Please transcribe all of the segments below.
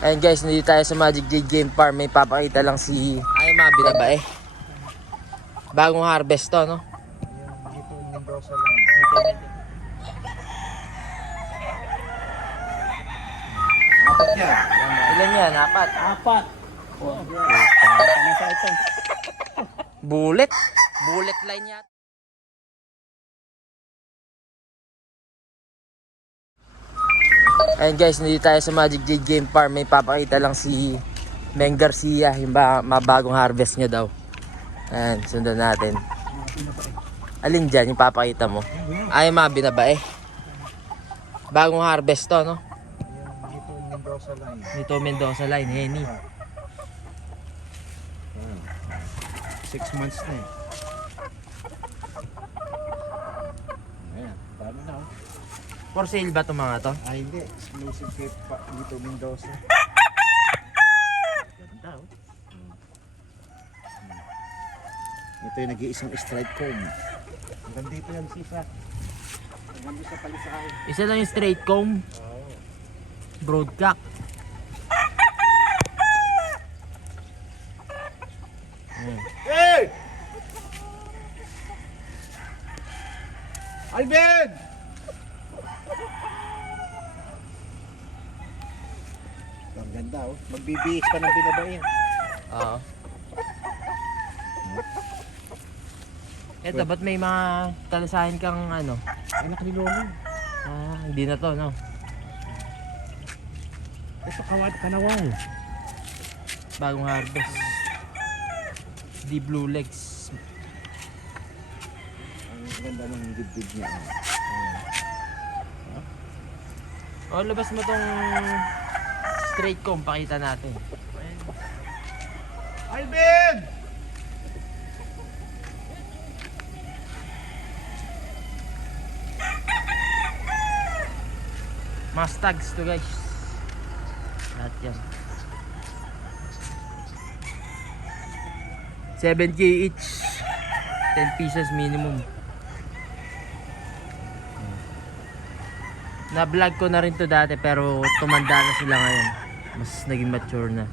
Ayun guys, nandito tayo sa Magic Jade Game Farm. May papakita lang si ay mga binabae. Bagong harvest to, no? Dito Mendoza lang. Apat yan. Ilan yan? Apat? Apat. Bullet? Bullet line yata. Ayun guys, nandito tayo sa Magic Jade Game Farm. May papakita lang si Meng Garcia, yung mabagong harvest niya daw. Ayan, sundan natin. Alin dyan yung papakita mo? Ay, mga binabae. Bagong harvest to, no? Dito Mendoza lang. Dito Mendoza line, Henny. 6 months na eh. Ayan, paano na oh. For sale ba itong mga to? Ay hindi, exclusive kay dito Mendoza. Ganda oh. Ito yung nag-iisang straight comb. Hanggang dito yan sisa. Hanggang dito sa palisahe. Isa lang yung straight comb. Broadcock. Hey! Alvin! Ang ganda oh. Magbibihis pa ng binabain. Oo. Eto, ba't may mga talasahin kang ano? Anak ni Lolo. Hindi na to, no? Ito kawad kanawal. Bagong harvest. Di blue legs. Ang ganda ng dibdib niya. O, labas mo tong straight comb, pakita natin. Alvin! Mustags to guys. Lahat yan. 7K each. 10 pieces minimum. Na-vlog ko na rin to dati pero tumanda na sila ngayon. Mas naging mature na.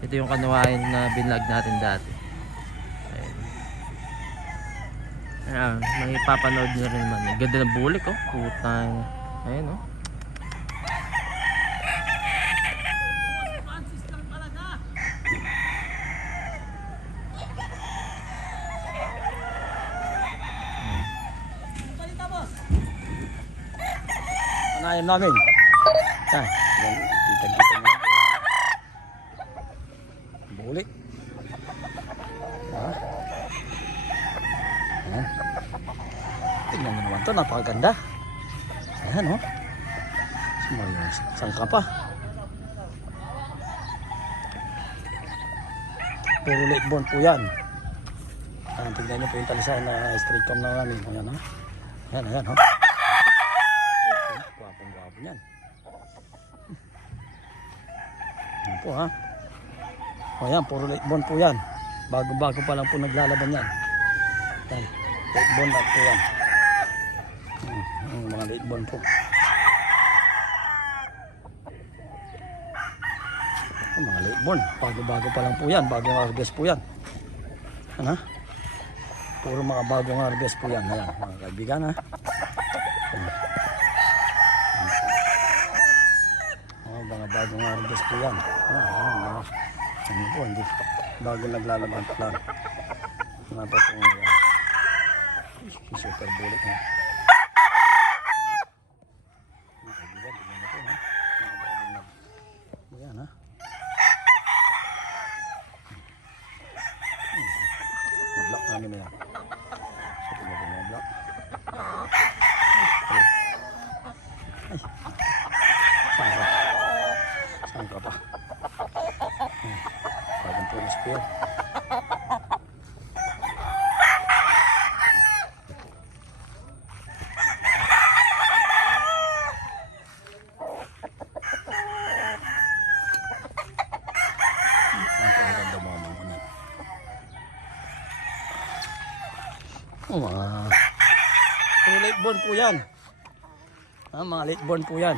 Ito yung kanuwain na binlog natin dati. Ayan. May papanood nyo rin naman. Ganda ng bulik oh. Putang. Ayan oh. Anayam namin. Yan. Kita-kita mo. Bulik. Ayan. Tingnan nyo naman ito. Napakaganda. Ayan oh. Sangka pa. Puro late born po yan. Ayan, tignan nyo po yung talisayan na straight cam na namin. Ayan ha. Ayan, ayan ha. Gwapong-gwapo yan. Ayan po ha. Ayan, puro late born po yan. Bago-bago pa lang po naglalaban yan. Ayan, late born lang po yan. Mga late born po. Mga late born, bago-bago pa lang po yan, bagong harvest po yan. Ano? Puro mga bagong harvest po yan. Ayan, mga kaibigan ha. Mga bagong harvest po yan. Ano po, hindi bago naglalaban pa lang. Ano po po yan. Super bullet ha. Mga kaibigan, tignan nyo po ha. Ayan ha. Block namin na yan. So, tingnan ko mga block. Ay. Sangka. Sangka pa. Bagang pulis po yan. Ang ganda mga mga yan. Mga late born po yan. Mga late born po yan.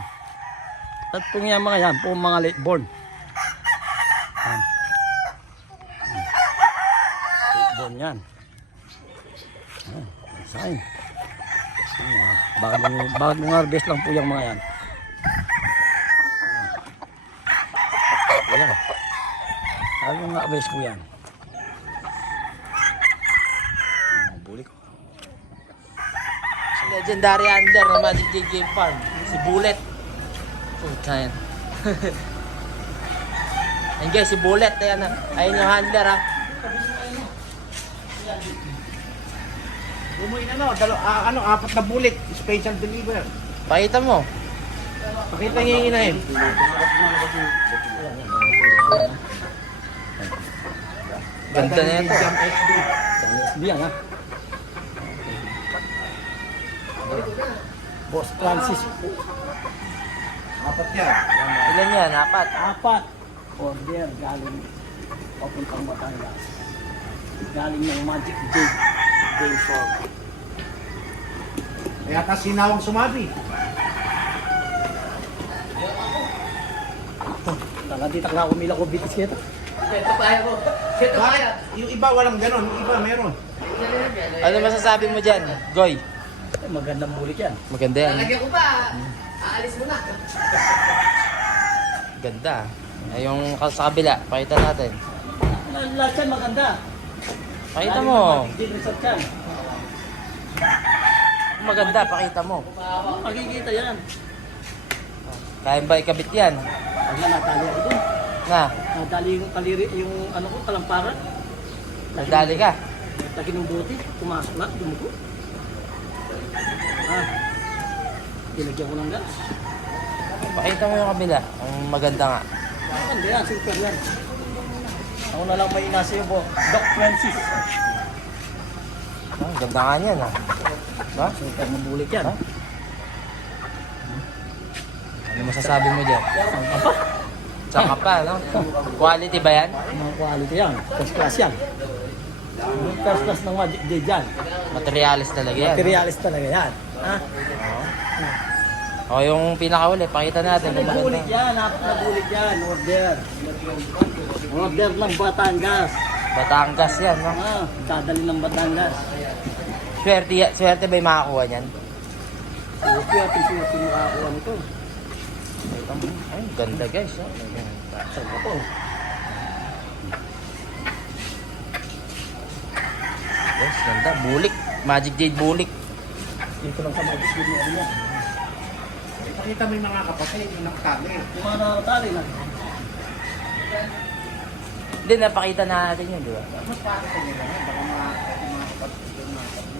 Tatlong yan mga yan, po mga late born. Yan. Late born yan. Sign. Bagong harvest lang po yung mga yan. Ayan. Bagong harvest po yan. Bulik. Si legendary handler ng Magic J Game Farm, si Bullet. Puta yan. Ayun guys, si Bullet. Ayan na. Ayun yung handler ha. Bumuin apat na bulik, special deliver. Pakita mo. Pakita niya yung inahin. Ganda na yan to. Jam SD. SB yan ha. Boss Francis po. Apat yan. Ilan yan? Apat. Apat. Order galing papuntang Batangas. Galing ng Magic J Game Farm. Kaya ka sinawang sumabi. Tala dito na umila ko bitis kita. Bakit? Yung iba walang ganon, yung iba meron. Ano masasabi mo dyan, Goy? Ay, magandang bulik yan. Maganda yan. Ko pa, aalis mo na. Ganda. Ay, yung sa kabila, pakita natin. Lahat yan maganda. Pakita mo. Galing ng Magic J Resort yan. Maganda, pakita mo. Makikita yan. Kaya ba ikabit yan? Pag natali ako dun. Na, Nadali yung kaliri, yung ano ko, talamparan. nagdali ka. Lagi ng buti, pumasok na, dumugo. Dilagyan ko ng gas. Pakita mo yung kabila. Ang maganda nga. Maganda yan, super yan. Ako na lang may inasa yung Doc Francis. Ang ganda nga niyan ha. No? Super na bulik yan. Ano masasabi mo dyan? Ang apa? Tsaka pa, no? Quality ba yan? Mga quality yan. First class yan. Yung first class ng Magic J dyan. Materialis talaga yan. Materialis talaga yan. Ha? O yung pinakauli, pakita natin kung Bulik maganda. yan, apat na bulik yan. Order. Order ng Batangas. Batangas yan, no? Dadali ng Batangas. Swerte ba yung makakuha niyan? Okay, ating makakuha nito. Ay, ganda guys. Oh. Saan ka po? Guys, ganda. Bulik. Magic Jade bulik. Dito lang sa Magic J niya. Pakita mo yung mga kapatid, yung nakatali. Yung mga nakatali na. Hindi, napakita na natin yun, di ba? Mas pakita nyo naman, baka mga kapatid yung nakatali.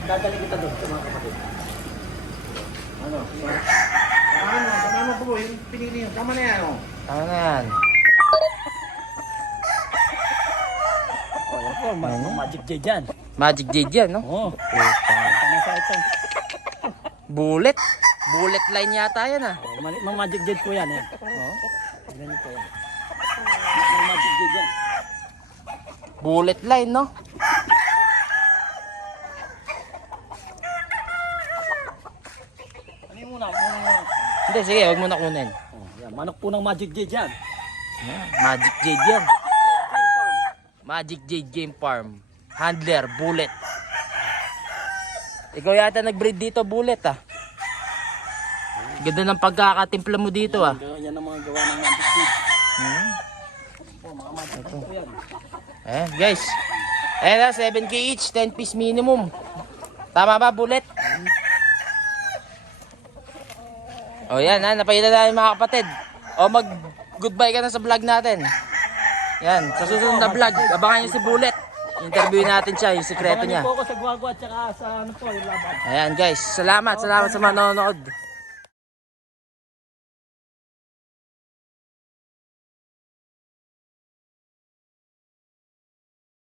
Dadali kita doon sa mga kapatid. Ano? Tama po, yung pinili nyo. Tama na yan, oh. Tama na yan. O, yan po, Magic J dyan. Magic Jade yan, no? Oo. Putang. Tama sa ito. Bullet. Bullet line yata yan, ah. Mga Magic J po yan. Eh. Oh. Tignan niyo po yan. Mga Magic J dyan. Bullet line, no? Ano yung muna? Muna. Hindi, sige, huwag mo na kunin. Oh, yan. Manok po ng Magic J dyan. Magic Jade yan. Magic Jade Game Farm. Handler, Bullet. Ikaw yata nag-breed dito, Bullet, ah. Ganda ng pagkakatimpla mo dito, ah. Yan ang mga gawa ng Magic J. Oh, mga Magic J po yan. Eh, guys. Ayan na, 7K each, 10 piece minimum. Tama ba, Bullet? O yan, ha, napakita na yung mga kapatid. O mag-goodbye ka na sa vlog natin. Yan, sa susunod na vlog, abangan nyo si Bullet. Interview natin siya, yung sikreto Abangan niya. niyo po ako sa Guagua at saka sa ano po, yung laban. Ayan guys, salamat sa manonood.